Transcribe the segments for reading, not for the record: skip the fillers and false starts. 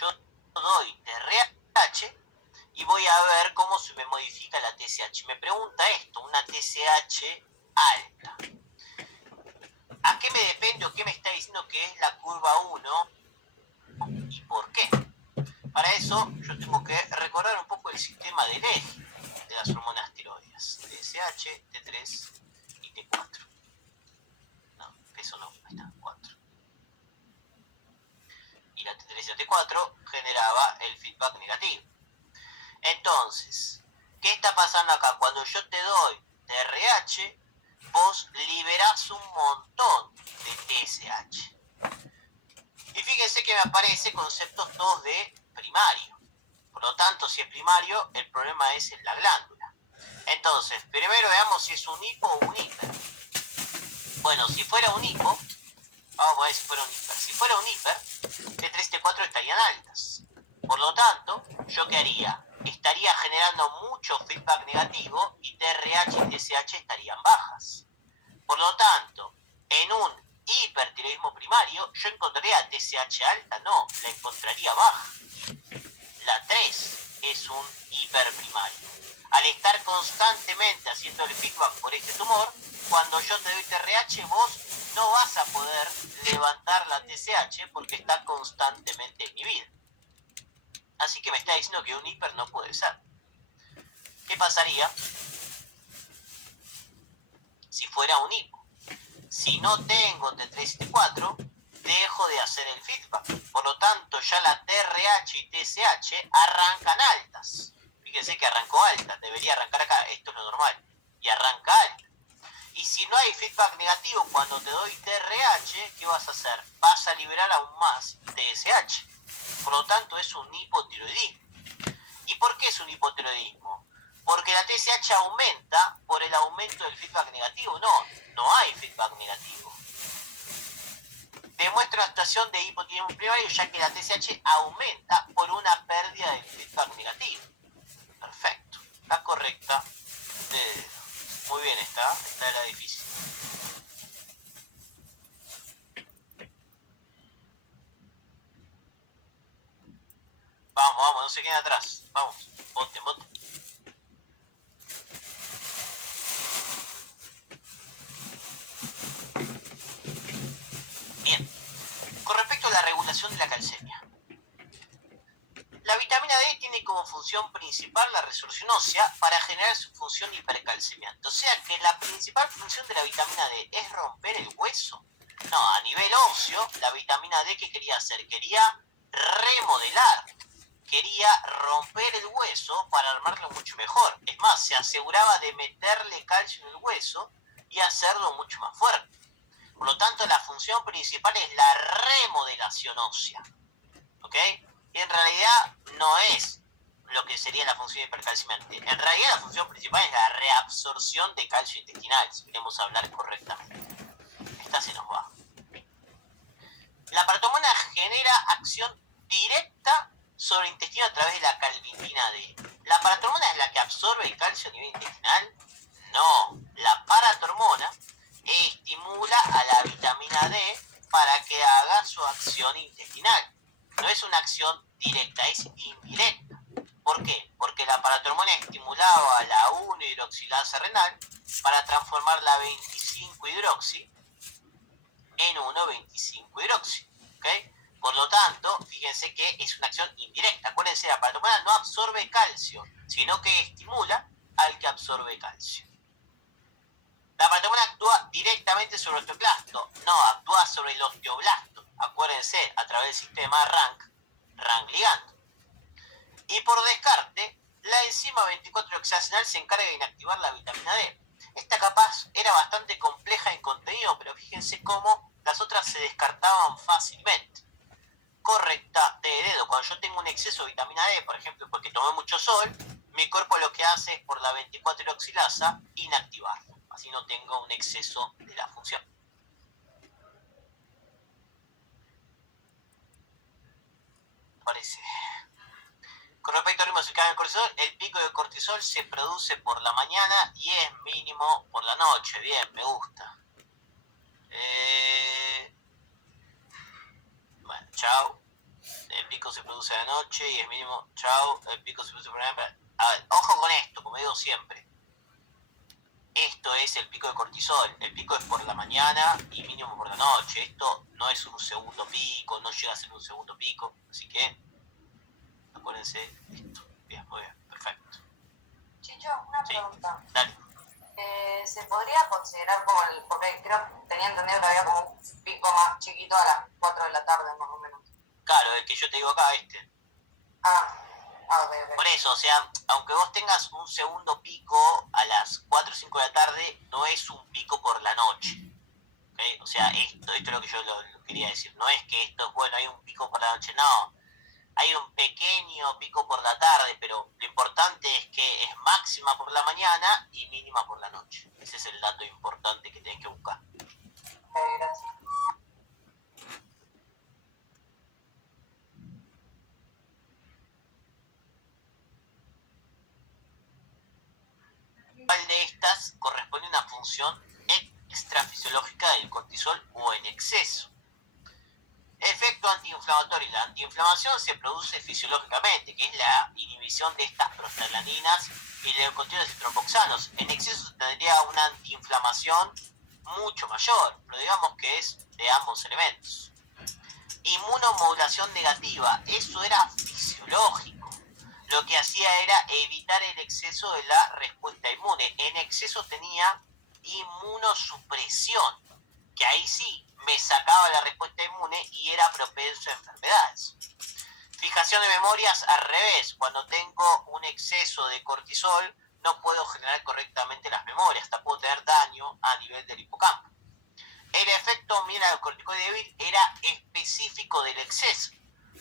yo doy TRH y voy a ver cómo se me modifica la TSH. Me pregunta esto, una TSH alta. ¿A qué me depende o qué me está diciendo que es la curva 1 y por qué? Para eso yo tengo que recordar un poco el sistema del eje de las hormonas tiroides. TSH, T3 y T4. No, eso no, ahí está, 4. Y la T3 y la T4 generaba el feedback negativo. Entonces, ¿qué está pasando acá? Cuando yo te doy TRH, vos liberás un montón de TSH. Y fíjense que me aparece conceptos todos de primario. Por lo tanto, si es primario, el problema es en la glándula. Entonces, primero veamos si es un hipo o un hiper. Bueno, si fuera un hipo, vamos a ver si fuera un hiper. Si fuera un hiper, T3 y T4 estarían altas. Por lo tanto, ¿yo qué haría? Estaría generando mucho feedback negativo y TRH y TSH estarían bajas. Por lo tanto, en un hipertiroidismo primario, ¿yo encontraría TSH alta? No, la encontraría baja. La 3 es un hiperprimario. Al estar constantemente haciendo el feedback por este tumor, cuando yo te doy TRH, vos no vas a poder levantar la TSH porque está constantemente inhibida. Así que me está diciendo que un hiper no puede ser. ¿Qué pasaría si fuera un hipo? Si no tengo T3 y T4, dejo de hacer el feedback. Por lo tanto, ya la TRH y TSH arrancan altas. Fíjense que arrancó alta, debería arrancar acá, esto es lo normal. Y arranca alta. Y si no hay feedback negativo cuando te doy TRH, ¿qué vas a hacer? Vas a liberar aún más TSH. Por lo tanto, es un hipotiroidismo. ¿Y por qué es un hipotiroidismo? Porque la TSH aumenta por el aumento del feedback negativo. No hay feedback negativo. Demuestra una situación de hipotiroidismo primario ya que la TSH aumenta por una pérdida del feedback negativo. Perfecto. Está correcta. Muy bien está. Esta era difícil. Vamos, no se queden atrás. Vamos, voten. Bien. Con respecto a la regulación de la calcemia. La vitamina D tiene como función principal la resolución ósea para generar su función hipercalcemiante. O sea que la principal función de la vitamina D es romper el hueso. No, a nivel óseo, la vitamina D, ¿qué quería hacer? Quería remodelar. Quería romper el hueso para armarlo mucho mejor. Es más, se aseguraba de meterle calcio en el hueso y hacerlo mucho más fuerte. Por lo tanto, la función principal es la remodelación ósea. ¿Ok? Y en realidad no es lo que sería la función hipercalciante. En realidad la función principal es la reabsorción de calcio intestinal, si queremos hablar correctamente. Esta se nos va. La paratormona genera acción directa sobre el intestino a través de la calvitina D. ¿La paratormona es la que absorbe el calcio a nivel intestinal? No, la paratormona estimula a la vitamina D para que haga su acción intestinal. No es una acción directa, es indirecta. ¿Por qué? Porque la paratormona estimulaba la 1-hidroxilasa renal para transformar la 25-hidroxi en 1,25-hidroxi. ¿Okay? Por lo tanto, fíjense que es una acción indirecta. Acuérdense, la paratormona no absorbe calcio, sino que estimula al que absorbe calcio. La paratormona actúa directamente sobre el osteoclasto, no, actúa sobre el osteoblasto. Acuérdense, a través del sistema RANK ligando. Y por descarte, la enzima 24-hidroxigenasa se encarga de inactivar la vitamina D. Esta capaz era bastante compleja en contenido, pero fíjense cómo las otras se descartaban fácilmente. Correcta de dedo. Cuando yo tengo un exceso de vitamina D, por ejemplo, porque tomé mucho sol, mi cuerpo lo que hace es por la 24-hidroxilasa inactivarla. Así no tengo un exceso de la función. Parece. Con respecto al ritmo circadiano del cortisol, el pico de cortisol se produce por la mañana y es mínimo por la noche. Bien, me gusta. Bueno, chao. el pico se produce a la noche y es mínimo, chao, el pico se produce por la mañana. A ver, ojo con esto, como digo siempre. Esto es el pico de cortisol. El pico es por la mañana y mínimo por la noche. Esto no es un segundo pico, no llega a ser un segundo pico. Así que, acuérdense esto. Bien, muy bien, perfecto. Chicho, una pregunta. Dale. ¿Se podría considerar como el, porque creo que tenía entendido que había como un pico más chiquito a las 4 de la tarde más o menos? Claro, el que yo te digo acá, Ok. Por eso, o sea, aunque vos tengas un segundo pico a las 4 o 5 de la tarde, no es un pico por la noche. ¿Okay? O sea, esto es lo que yo lo quería decir. No es que esto es bueno, hay un pico por la noche, no. Hay un pequeño pico por la tarde, pero lo importante es que es máxima por la mañana y mínima por la noche. Ese es el dato importante que tenés que buscar. Gracias. ¿Cuál de estas corresponde a una función extrafisiológica del cortisol o en exceso? Efecto antiinflamatorio. La antiinflamación se produce fisiológicamente, que es la inhibición de estas prostaglandinas y leucotrienos y tromboxanos. En exceso tendría una antiinflamación mucho mayor, pero digamos que es de ambos elementos. Inmunomodulación negativa, eso era fisiológico. Lo que hacía era evitar el exceso de la respuesta inmune. En exceso tenía inmunosupresión, que ahí sí me sacaba la respuesta inmune y era propenso a enfermedades. Fijación de memorias al revés. Cuando tengo un exceso de cortisol, no puedo generar correctamente las memorias, hasta puedo tener daño a nivel del hipocampo. El efecto mineralocorticoide débil era específico del exceso.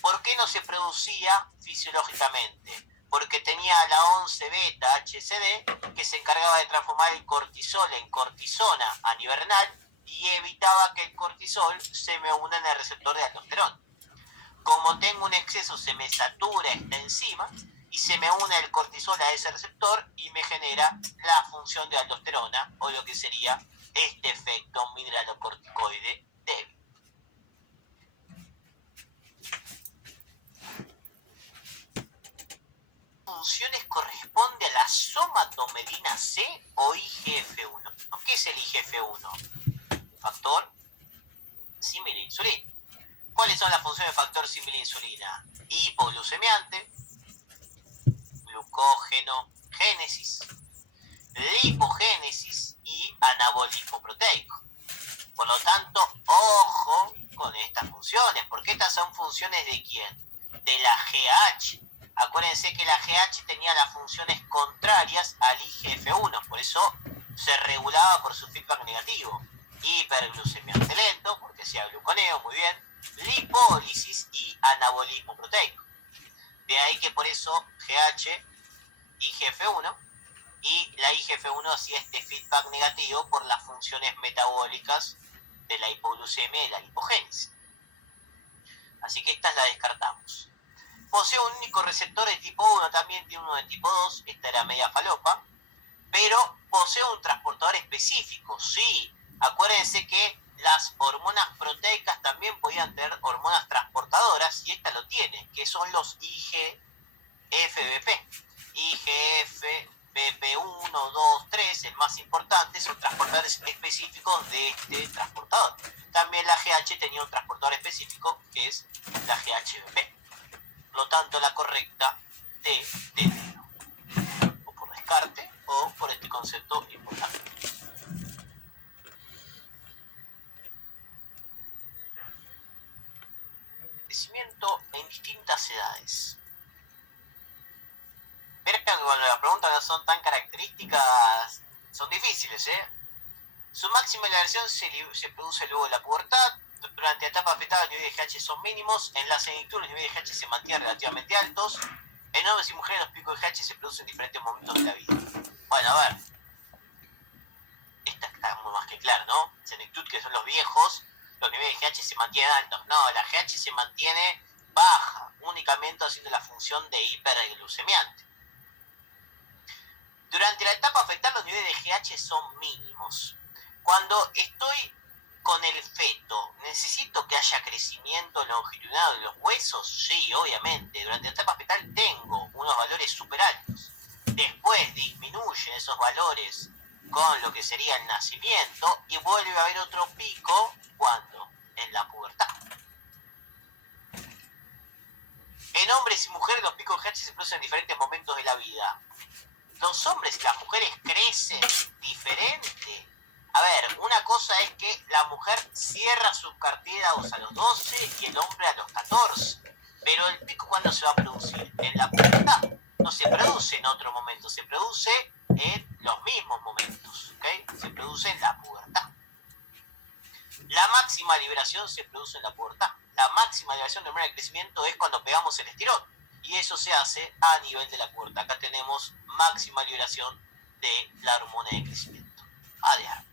¿Por qué no se producía fisiológicamente? Porque tenía la 11 beta HCD que se encargaba de transformar el cortisol en cortisona a nivel renal y evitaba que el cortisol se me una en el receptor de aldosterona. Como tengo un exceso, se me satura esta enzima y se me une el cortisol a ese receptor y me genera la función de aldosterona, o lo que sería este efecto mineralocorticoide débil. ¿Funciones corresponde a la somatomedina C o IGF-1? ¿Qué es el IGF-1? Factor símil insulina. ¿Cuáles son las funciones del factor símil insulina? Hipoglucemiante, glucógeno génesis, lipogénesis y anabolismo proteico. Por lo tanto, ojo con estas funciones, porque estas son funciones ¿de quién? De la GH. Acuérdense que la GH tenía las funciones contrarias al IGF-1, por eso se regulaba por su feedback negativo. Hiperglucemiante lento, porque hacía gluconeo, muy bien, lipólisis y anabolismo proteico. De ahí que por eso GH, IGF-1, y la IGF-1 hacía este feedback negativo por las funciones metabólicas de la hipoglucemia y la lipogénesis. Así que esta la descartamos. Posee un único receptor de tipo 1, también tiene uno de tipo 2, esta era media falopa, pero posee un transportador específico, sí. Acuérdense que las hormonas proteicas también podían tener hormonas transportadoras, y esta lo tiene, que son los IGF-BP. IGF-BP1, 2, 3, el más importante, son transportadores específicos de este transportador. También la GH tenía un transportador específico, que es la GHBP. Por lo tanto, la correcta T de enero. O por descarte, o por este concepto importante. Crecimiento en distintas edades. Verán que cuando las preguntas no son tan características, son difíciles, ¿eh? Su máxima elevación se produce luego de la pubertad. Durante la etapa fetal los niveles de GH son mínimos. En la senectud los niveles de GH se mantienen relativamente altos. En hombres y mujeres los picos de GH se producen en diferentes momentos de la vida. Bueno, a ver. Esta está más que claro, ¿no? Senectud, que son los viejos, los niveles de GH se mantienen altos. No, la GH se mantiene baja, únicamente haciendo la función de hiperglucemiante. Durante la etapa fetal los niveles de GH son mínimos. Cuando estoy con el feto, ¿necesito que haya crecimiento longitudinal de los huesos? Sí, obviamente. Durante la etapa fetal tengo unos valores súper altos. Después disminuyen esos valores con lo que sería el nacimiento y vuelve a haber otro pico, ¿cuándo? En la pubertad. En hombres y mujeres los picos de Hertz se producen en diferentes momentos de la vida. Los hombres y las mujeres crecen diferente. A ver, una cosa es que la mujer cierra sus cartílagos a los 12 y el hombre a los 14. Pero el pico, ¿cuándo se va a producir? En la pubertad. No se produce en otro momento, se produce en los mismos momentos, ¿okay? Se produce en la pubertad. La máxima liberación se produce en la pubertad. La máxima liberación de hormona de crecimiento es cuando pegamos el estirón. Y eso se hace a nivel de la pubertad. Acá tenemos máxima liberación de la hormona de crecimiento. ADR.